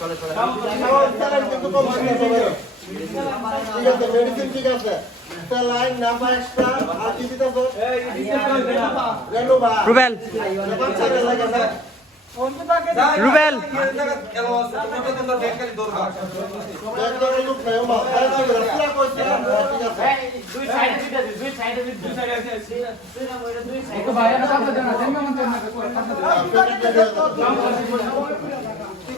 হয়। হয়ে হ্যাঁ? দিত চলে চলে। ঠিক আছে, medicine ঠিক আছে। স্যালাইন, নাপা extra, আর কি? রুবেল? রুবেল খেলো আছে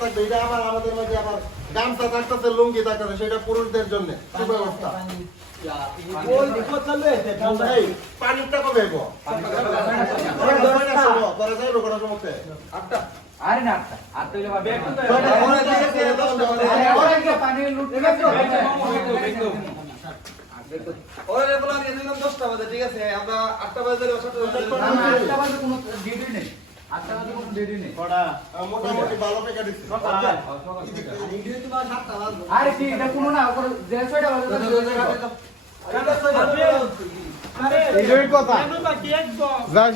থাকবে এটা আবার আমাদের মাঝে আবার গামছা থাকতেছে লুঙ্গি থাকতেছে সেটা পুরুষদের জন্য। সুব্যবস্থা পানিটা কবে গো তোরা যাইবো কটার সময় আরে না আর তো ব্যাগ ওরে বলা নিয়ে দিলাম 10টা বাজে ঠিক আছে আমরা 8টা বাজে 7টা বাজে কোনো ডিউটি আটটা বাজে কোনো ডিউটি নেই। আরে কি এটা কোনো না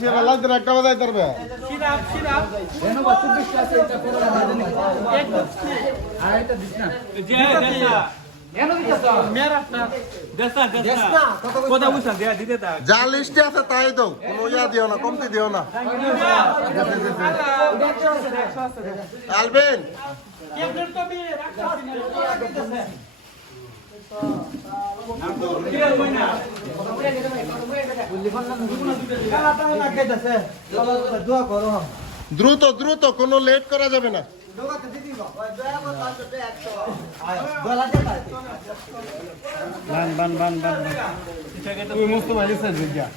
বেলা দিন একটা বাজাই না কেন দিস না। যা লিস্টে আছে তাই দাও কোনো ইয়া দিও না কমতি দিও না আলবেন দ্রুত দ্রুত কোনো লেট করা যাবে না বান বান বান বান তুই মুস্ত মালিক স্যার যা